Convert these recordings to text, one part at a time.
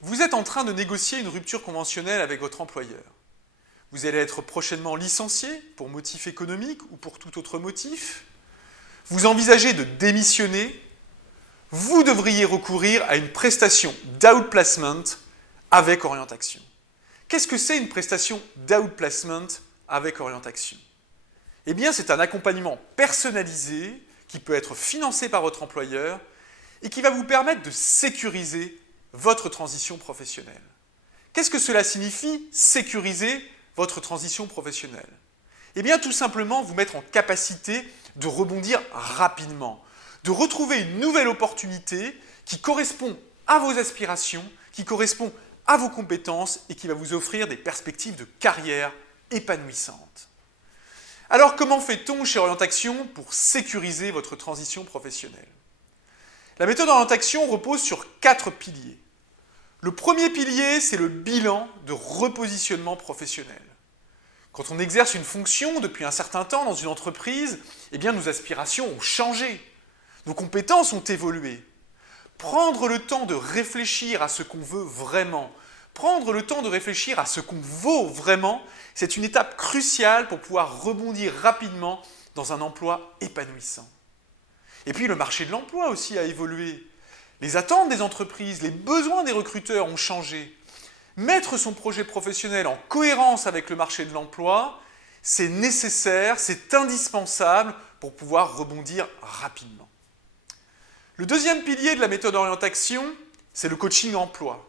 Vous êtes en train de négocier une rupture conventionnelle avec votre employeur. Vous allez être prochainement licencié pour motif économique ou pour tout autre motif. Vous envisagez de démissionner. Vous devriez recourir à une prestation d'outplacement avec Orientaction. Qu'est-ce que c'est une prestation d'outplacement avec Orientaction? Eh bien, c'est un accompagnement personnalisé qui peut être financé par votre employeur et qui va vous permettre de sécuriser votre transition professionnelle. Qu'est-ce que cela signifie, sécuriser votre transition professionnelle? Eh bien, tout simplement, vous mettre en capacité de rebondir rapidement, de retrouver une nouvelle opportunité qui correspond à vos aspirations, qui correspond à vos compétences et qui va vous offrir des perspectives de carrière épanouissantes. Alors, comment fait-on chez Orientaction pour sécuriser votre transition professionnelle? La méthode Orientaction repose sur 4 piliers. Le premier pilier, c'est le bilan de repositionnement professionnel. Quand on exerce une fonction depuis un certain temps dans une entreprise, eh bien nos aspirations ont changé, nos compétences ont évolué. Prendre le temps de réfléchir à ce qu'on veut vraiment, prendre le temps de réfléchir à ce qu'on vaut vraiment, c'est une étape cruciale pour pouvoir rebondir rapidement dans un emploi épanouissant. Et puis le marché de l'emploi aussi a évolué. Les attentes des entreprises, les besoins des recruteurs ont changé. Mettre son projet professionnel en cohérence avec le marché de l'emploi, c'est nécessaire, c'est indispensable pour pouvoir rebondir rapidement. Le deuxième pilier de la méthode Orientaction, c'est le coaching emploi.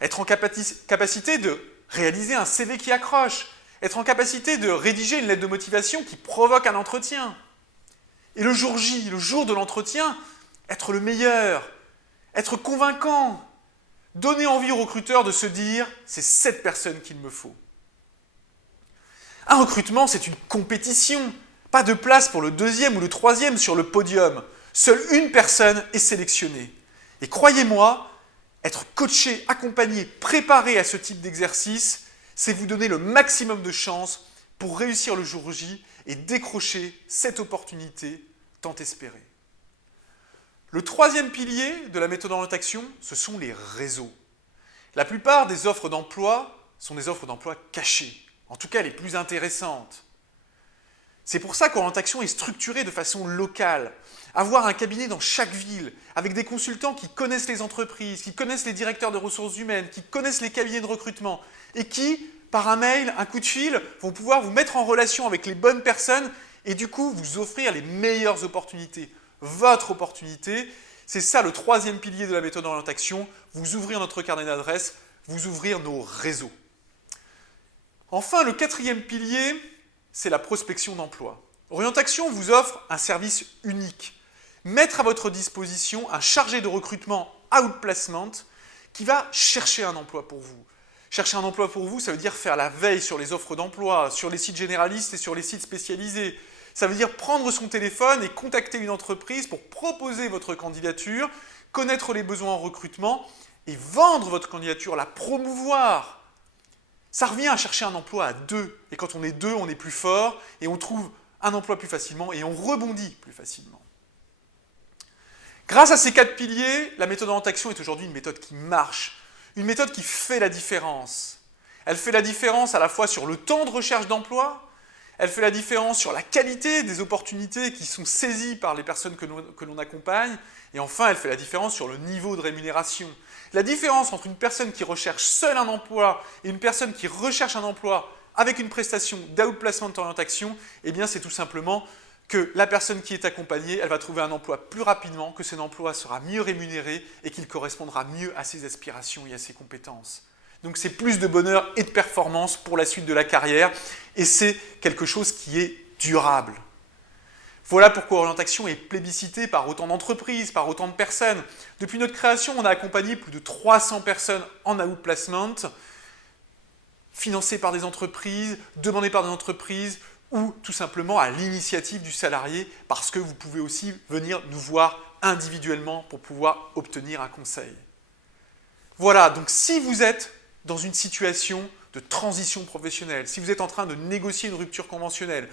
Être en capacité de réaliser un CV qui accroche, être en capacité de rédiger une lettre de motivation qui provoque un entretien. Et le jour J, le jour de l'entretien, être le meilleur, être convaincant, donner envie au recruteur de se dire « c'est cette personne qu'il me faut ». Un recrutement, c'est une compétition, pas de place pour le deuxième ou le troisième sur le podium. Seule une personne est sélectionnée. Et croyez-moi, être coaché, accompagné, préparé à ce type d'exercice, c'est vous donner le maximum de chances pour réussir le jour J et décrocher cette opportunité tant espérée. Le troisième pilier de la méthode Orientaction, ce sont les réseaux. La plupart des offres d'emploi sont des offres d'emploi cachées, en tout cas les plus intéressantes. C'est pour ça qu'Orientaction est structurée de façon locale. Avoir un cabinet dans chaque ville, avec des consultants qui connaissent les entreprises, qui connaissent les directeurs de ressources humaines, qui connaissent les cabinets de recrutement, et qui, par un mail, un coup de fil, vont pouvoir vous mettre en relation avec les bonnes personnes et du coup vous offrir les meilleures opportunités. Votre opportunité, c'est ça le troisième pilier de la méthode Orientaction, vous ouvrir notre carnet d'adresses, vous ouvrir nos réseaux. Enfin, le quatrième pilier, c'est la prospection d'emploi. Orientaction vous offre un service unique. Mettre à votre disposition un chargé de recrutement outplacement qui va chercher un emploi pour vous. Chercher un emploi pour vous, ça veut dire faire la veille sur les offres d'emploi, sur les sites généralistes et sur les sites spécialisés. Ça veut dire prendre son téléphone et contacter une entreprise pour proposer votre candidature, connaître les besoins en recrutement et vendre votre candidature, la promouvoir. Ça revient à chercher un emploi à deux. Et quand on est deux, on est plus fort et on trouve un emploi plus facilement et on rebondit plus facilement. Grâce à ces 4 piliers, la méthode Orientaction est aujourd'hui une méthode qui marche, une méthode qui fait la différence. Elle fait la différence à la fois sur le temps de recherche d'emploi, elle fait la différence sur la qualité des opportunités qui sont saisies par les personnes que l'on accompagne, et enfin, elle fait la différence sur le niveau de rémunération. La différence entre une personne qui recherche seule un emploi et une personne qui recherche un emploi avec une prestation d'outplacement Orientaction, eh bien, c'est tout simplement que la personne qui est accompagnée, elle va trouver un emploi plus rapidement, que cet emploi sera mieux rémunéré et qu'il correspondra mieux à ses aspirations et à ses compétences. Donc c'est plus de bonheur et de performance pour la suite de la carrière et c'est quelque chose qui est durable. Voilà pourquoi Orientaction est plébiscité par autant d'entreprises, par autant de personnes. Depuis notre création, on a accompagné plus de 300 personnes en outplacement, financées par des entreprises, demandées par des entreprises ou tout simplement à l'initiative du salarié parce que vous pouvez aussi venir nous voir individuellement pour pouvoir obtenir un conseil. Voilà, donc si vous êtes dans une situation de transition professionnelle, si vous êtes en train de négocier une rupture conventionnelle,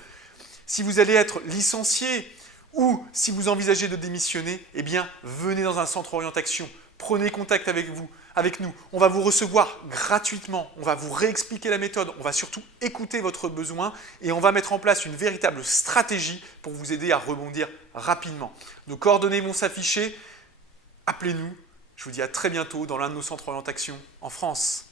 si vous allez être licencié ou si vous envisagez de démissionner, eh bien, venez dans un centre Orientaction, prenez contact avec vous, avec nous. On va vous recevoir gratuitement, on va vous réexpliquer la méthode, on va surtout écouter votre besoin et on va mettre en place une véritable stratégie pour vous aider à rebondir rapidement. Nos coordonnées vont s'afficher, appelez-nous. Je vous dis à très bientôt dans l'un de nos centres orientation en France.